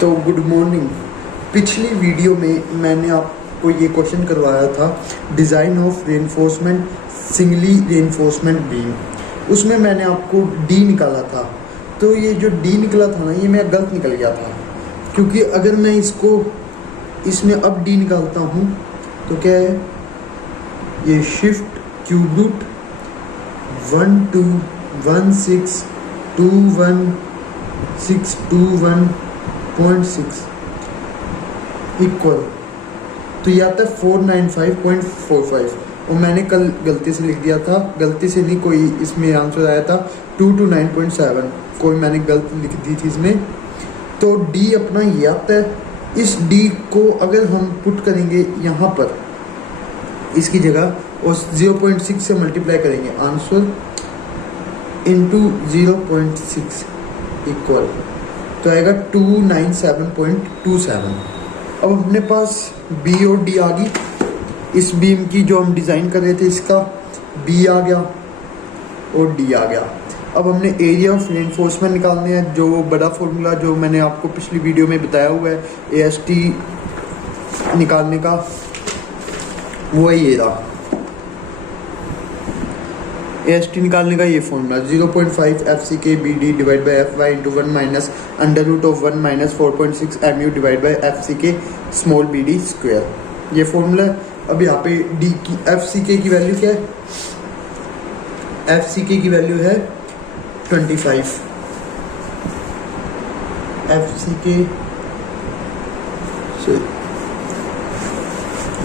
तो good morning. पिछली video में मैंने आपको ये क्वेश्चन करवाया था, design of reinforcement singly reinforcement beam. उसमें मैंने आपको डी निकाला था। तो ये जो डी निकला था ना, ये मेरा गलत निकल गया था, क्योंकि अगर मैं इसमें अब डी निकालता हूँ तो क्या है, ये शिफ्ट क्यूब रूट 121621.6 इक्वल, तो ये आता है 495.45। और मैंने कल गलती से लिख दिया था, गलती से नहीं, कोई इसमें आंसर आया था 229.7, कोई मैंने गलत लिख दी थी इसमें। तो डी अपना ये आता है। इस डी को अगर हम पुट करेंगे यहाँ पर इसकी जगह और 0.6 से मल्टीप्लाई करेंगे, आंसर इंटू 0.6 इक्वल, तो आएगा 297.27। अब अपने पास बी और डी आ गई। इस बीम की जो हम डिज़ाइन कर रहे थे, इसका बी आ गया और डी आ गया। अब हमने एरिया ऑफ रेनफोर्समेंट निकालने हैं, जो बड़ा फॉर्मूला जो मैंने आपको पिछली वीडियो में बताया हुआ है AST निकालने का, वो है ये रहा। AST निकालने का ये formula 0.5 FCK BD divide by FY into 1 minus under root of 1 minus 4.6 MU divide by FCK small BD square, ये फॉर्मूला है। अब यहाँ पे डी की FCK की वैल्यू क्या है, FCK की वैल्यू है 25। FCK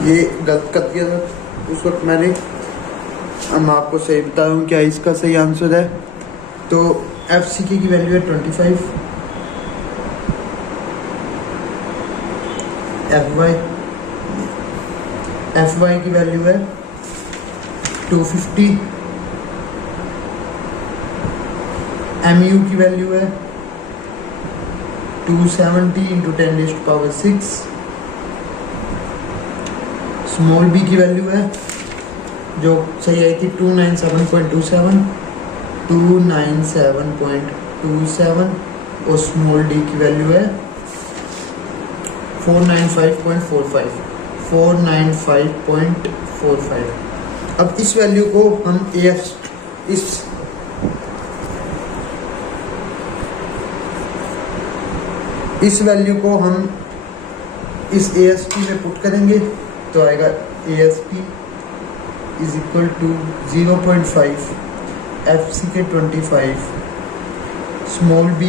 ये गलत कर दिया था उस वक्त मैंने, हम आपको सही बता रहा हूँ क्या इसका सही आंसर है। तो FCK की वैल्यू है 25, FY की वैल्यू है 250, MU की वैल्यू है 270 इंटू 10⁻⁶, स्मॉल b की वैल्यू है जो सही आई थी 297.27 और स्मॉल d की वैल्यू है 495.45। अब इस वैल्यू को हम इस वैल्यू को हम इस AST में पुट करेंगे, तो आएगा AST is equal to 0.5 FCK 25, small b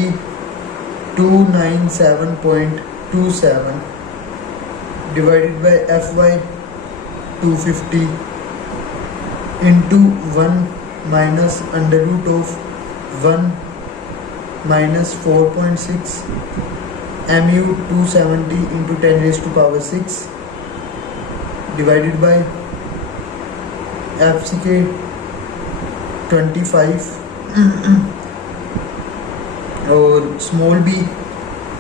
297.27 divided by FY 250 into 1 minus under root of 1 minus 4.6 MU 270 into 10⁻⁶ divided by FCK 25 और small b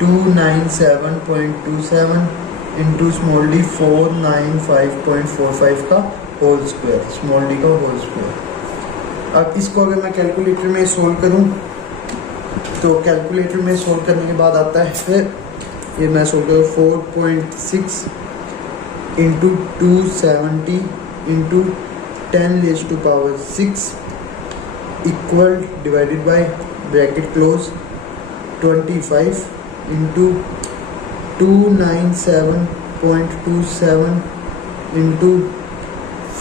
297.27 into small d 495.45 का होल स्क्वायर, स्मॉल d का whole square. अब इसको अगर मैं calculator में solve करूं, तो कैलकुलेटर में सोल्व करने के बाद आता है फिर ये मैं सोल्व करूँ 4.6 into 270 into 10⁻⁶ equal divided by bracket close 25 into 297.27 into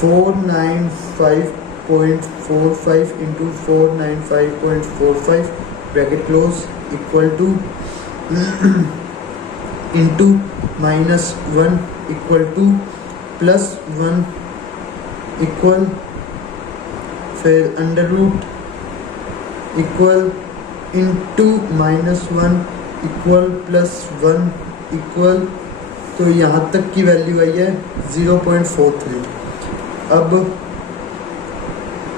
495.45 into 495.45 bracket close equal to into -1 equal to +1 equal, फिर under root equal into -1 equal +1 equal, तो यहाँ तक की वैल्यू आई है 0.43। अब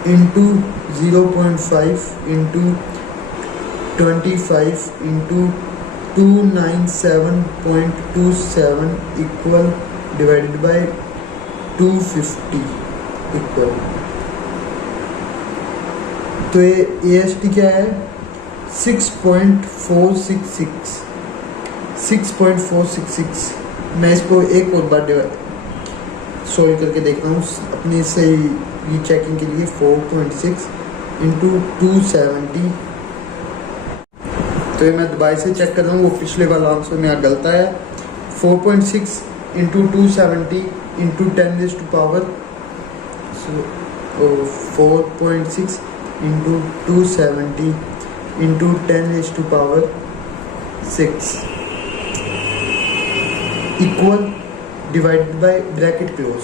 into 0.5 into 25 into 297.27 equal divided by 250 equal, तो ये AST क्या है 6.466 6.466। मैं इसको एक और बार सॉल्व करके देखता हूँ अपनी से ये चेकिंग के लिए। 4.6 इंटू 270। तो ये मैं दोबारा से चेक कर रहा हूँ, वो पिछले वाला आंसर मेरा गलत आया। 4.6 into 270 into 10⁻⁴ 4.6 into 270 into 10⁻⁶ equal divided by bracket close,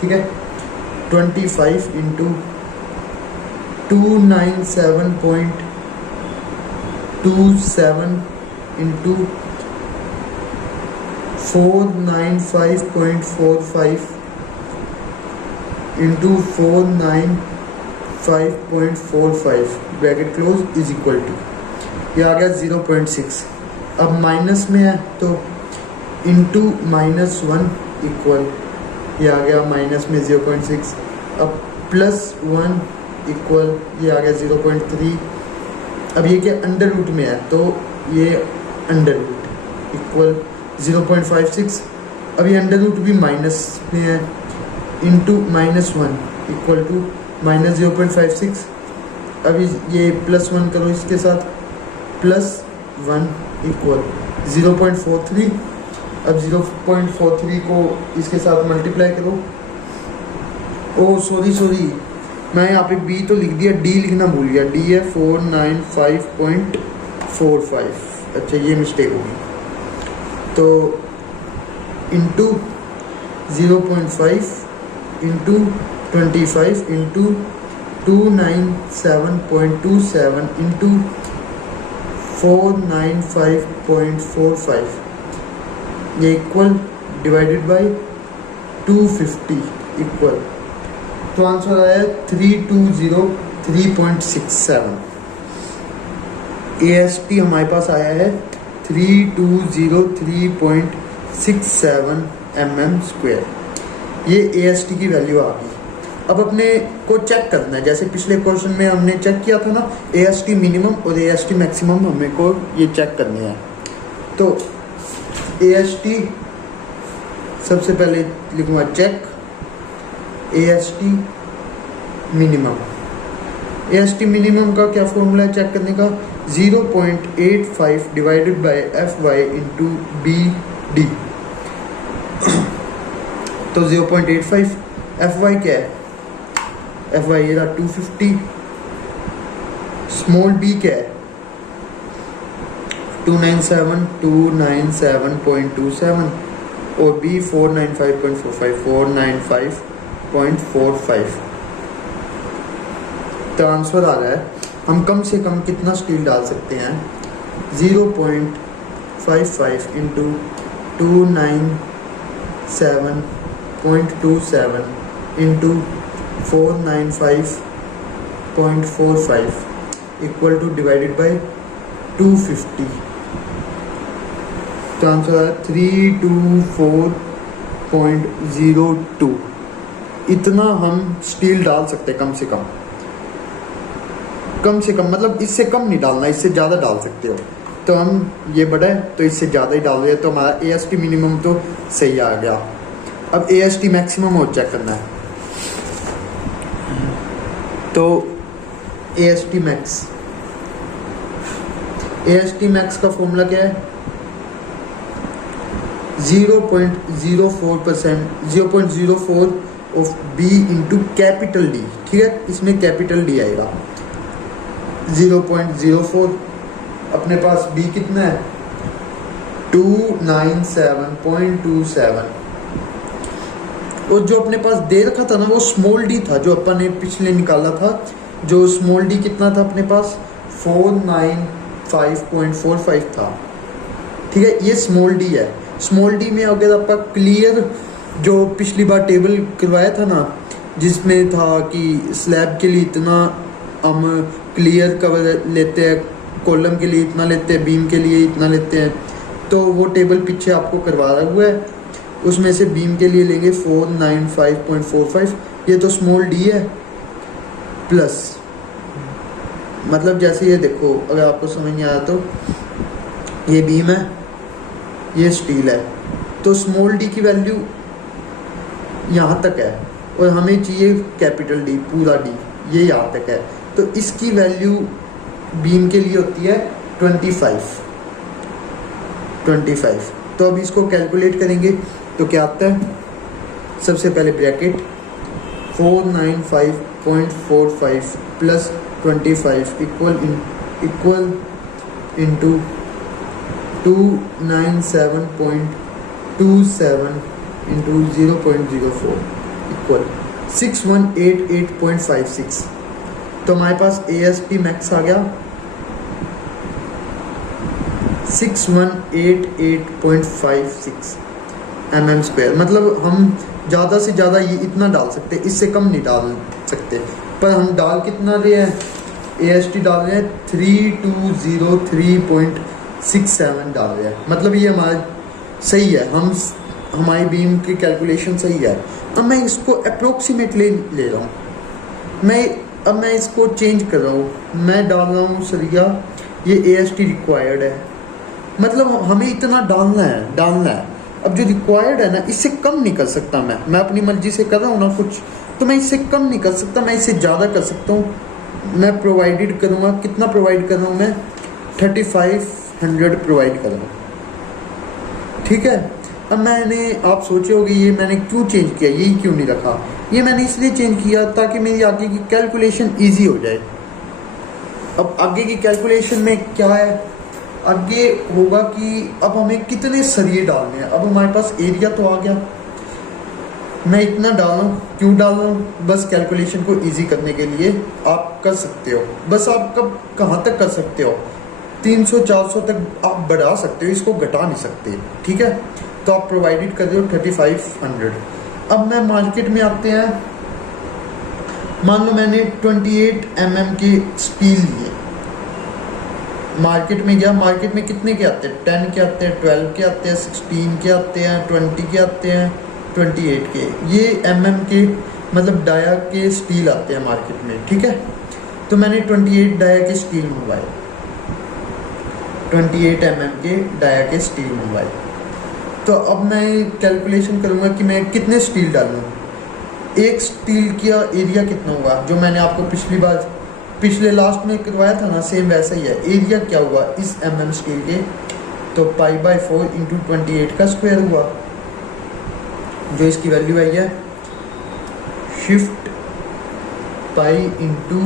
ठीक है। 25 into 297.27 into 495.45 into 495.45 bracket close is equal to, ये आ गया 0.6। अब माइनस में है तो इंटू -1 इक्वल, ये आ गया माइनस में 0.6। अब +1 इक्वल, ये आ गया 0.3। अब ये क्या अंडर रूट में है तो ये अंडर रूट इक्वल 0.56। अब ये अंडर रूट भी माइनस में है, इंटू -1 इक्वल टू -0.56। अब ये +1 करो इसके साथ, +1 इक्वल 0.43। अब 0.43 को इसके साथ मल्टीप्लाई करो। ओ सॉरी, मैं यहाँ पे बी तो लिख दिया, डी लिखना भूल गया। डी है 495.45। अच्छा ये मिस्टेक होगी। तो इंटू 0.5 इंटू 25 इंटू 297.27 इंटू 495.45, ये इक्वल डिवाइडेड बाय 250 इक्वल, तो आंसर आया 3203.67। AST हमारे पास आया है 3203.67 mm²। ये AST की वैल्यू आ गई। अब अपने को चेक करना है, जैसे पिछले क्वेश्चन में हमने चेक किया था ना, AST मिनिमम और AST मैक्सिमम हमें को ये चेक करने हैं। तो AST सबसे पहले लिखूंगा check AST minimum. AST minimum का क्या फॉर्मूला है चेक करने का? 0.85 divided by FY into BD। तो 0.85, FY क्या है? FY ये 250। स्मॉल b क्या है? 297.27 और b 495.45। तो आंसर आ रहा है, हम कम से कम कितना स्टील डाल सकते हैं? 0.55 into 297.27 into 495.45 equal two divided by 250। तो आंसर है 324.02। इतना हम स्टील डाल सकते हैं कम से कम मतलब इससे कम नहीं डालना, इससे ज़्यादा डाल सकते हो। तो हम ये बड़ा है तो इससे ज़्यादा ही डाल रहे हैं, तो हमारा AST मिनिमम तो सही आ गया। अब AST मैक्सिमम और चेक करना है। तो AST मैक्स का फॉर्मूला क्या है? 0.04 of B into capital D, ठीक है, इसमें कैपिटल D आएगा। 0.04, अपने पास B कितना है? 297.27, और जो अपने पास दे रखा था ना वो स्मॉल d था, जो अपन ने पिछले निकाला था। जो स्मॉल d कितना था अपने पास? 495.45 था, ठीक है, ये स्मॉल d है। स्मॉल d में अगर आपका क्लियर, जो पिछली बार टेबल करवाया था ना, जिसमें था कि स्लैब के लिए इतना हम क्लियर कवर लेते हैं, कॉलम के लिए इतना लेते हैं, बीम के लिए इतना लेते हैं, तो वो टेबल पीछे आपको करवा रहा हुआ है। उसमें से बीम के लिए लेंगे 495.45, ये तो स्मॉल d है, प्लस मतलब जैसे ये देखो, अगर आपको समझ नहीं आया तो ये बीम है, ये स्टील है, तो स्मॉल डी की वैल्यू यहाँ तक है और हमें चाहिए कैपिटल डी, पूरा डी, ये यहाँ तक है। तो इसकी वैल्यू बीम के लिए होती है 25। तो अब इसको कैलकुलेट करेंगे तो क्या आता है, सबसे पहले bracket 495.45 plus 25 equal into 297.27 into 0.04 equal 6188.56। तो हमारे पास ASP मैक्स आ गया 6188.56 mm²। मतलब हम ज़्यादा से ज़्यादा ये इतना डाल सकते, इससे कम नहीं डाल सकते, पर हम डाल कितना रहे हैं, AST डाल रहे हैं 3203.67 डाल रहे हैं। मतलब ये हमारा सही है, हमारी बीम की कैलकुलेशन सही है। अब मैं इसको अप्रोक्सीमेटली ले रहा हूँ, अब मैं इसको चेंज कर रहा हूँ, मैं डाल रहा हूँ सरिया, ये AST रिक्वायर्ड है, मतलब हमें इतना डालना है। अब जो रिक्वायर्ड है ना, इससे कम नहीं कर सकता मैं अपनी मर्जी से कर रहा हूँ ना कुछ, तो मैं इससे कम नहीं कर सकता, मैं इससे ज़्यादा कर सकता हूँ। मैं प्रोवाइडेड करूँगा, कितना प्रोवाइड कर रहा हूँ मैं, 3500 प्रोवाइड कर रहा हूँ, ठीक है। अब आप सोचे होगे ये मैंने क्यों चेंज किया, यही क्यों नहीं रखा, ये मैंने इसलिए चेंज किया ताकि मेरी आगे की कैलकुलेशन ईजी हो जाए। अब आगे की कैलकुलेशन में क्या है, आगे होगा कि अब हमें कितने सरिये डालने हैं। अब हमारे पास एरिया तो आ गया, मैं इतना डालूं, क्यों डालूं, बस कैलकुलेशन को इजी करने के लिए आप कर सकते हो। बस आप कहाँ तक कर सकते हो, 300-400 तक आप बढ़ा सकते हो, इसको घटा नहीं सकते, ठीक है। तो आप प्रोवाइडेड कर रहे हो 3500। अब मैं मार्केट में आते हैं, मान लो मैंने 28 mm के स्टील लिए, मार्केट में गया, मार्केट में कितने के आते हैं, 10 के आते हैं, 12 के आते हैं, 16 के आते हैं, 20 के आते हैं, 28 के, ये mm के मतलब डाया के स्टील आते हैं मार्केट में, ठीक है। तो मैंने 28 डाया के स्टील मंगवाए, 28 mm के डाया के स्टील मंगवाए। तो अब मैं कैलकुलेशन करूँगा कि मैं कितने स्टील डालूँ, एक स्टील का एरिया कितना होगा, जो मैंने आपको पिछले लास्ट में करवाया था ना, सेम वैसा ही है। एरिया क्या हुआ इस mm स्टील के, तो π/4 इंटू 28 का स्क्वायर हुआ, जो इसकी वैल्यू आई है, shift pi into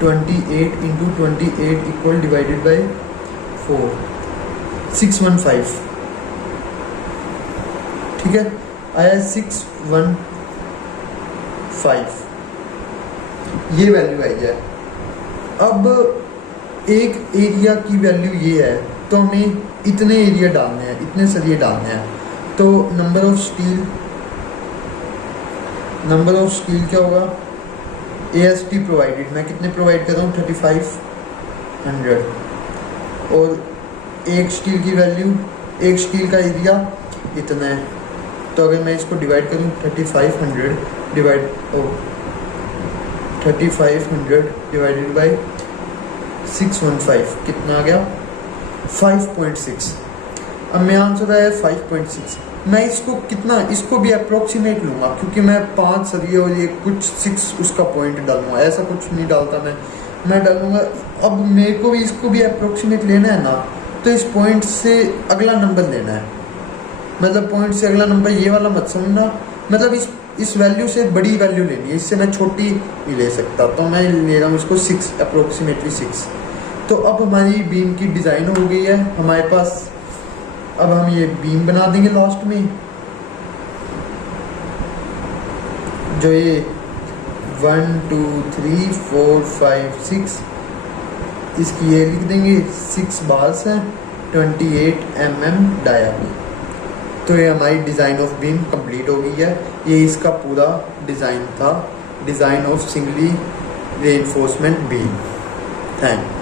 28 into 28 equal divided by 4, 615, ठीक है, आया 615, ये वैल्यू आई है। अब एक एरिया की वैल्यू ये है, तो हमें इतने एरिया डालने हैं, इतने सरिये डालने हैं। तो नंबर ऑफ स्टील क्या होगा, AST प्रोवाइडेड, मैं कितने प्रोवाइड कर रहा हूँ, 3500, और एक स्टील की वैल्यू, एक स्टील का एरिया इतना है। तो अगर मैं इसको डिवाइड करूँ 3500 डिवाइडेड बाई 615 कितना आ गया, 5.6। अब मेरा आंसर आया 5.6। मैं इसको भी अप्रोक्सीमेट लूँगा, क्योंकि मैं 5 सरिये और ये कुछ 6 उसका पॉइंट डालूंगा, ऐसा कुछ नहीं डालता मैं डालूंगा। अब मेरे को भी इसको भी अप्रोक्सीमेट लेना है ना, तो इस पॉइंट से अगला नंबर लेना है, मतलब पॉइंट से अगला नंबर ये वाला मत समझना, मतलब इस वैल्यू से बड़ी वैल्यू लेनी है, इससे मैं छोटी नहीं ले सकता। तो मैं ले रहा हूँ इसको 6, अप्रोक्सीमेटली 6। तो अब हमारी बीम की डिज़ाइन हो गई है हमारे पास। अब हम ये बीम बना देंगे लास्ट में, जो ये 1 2 3 4 5 6, इसकी ये लिख देंगे 6 बार्स हैं 28 mm डाया में। तो ये हमारी डिज़ाइन ऑफ बीम कंप्लीट हो गई है। ये इसका पूरा डिज़ाइन था, design of singly reinforcement beam. Thank you.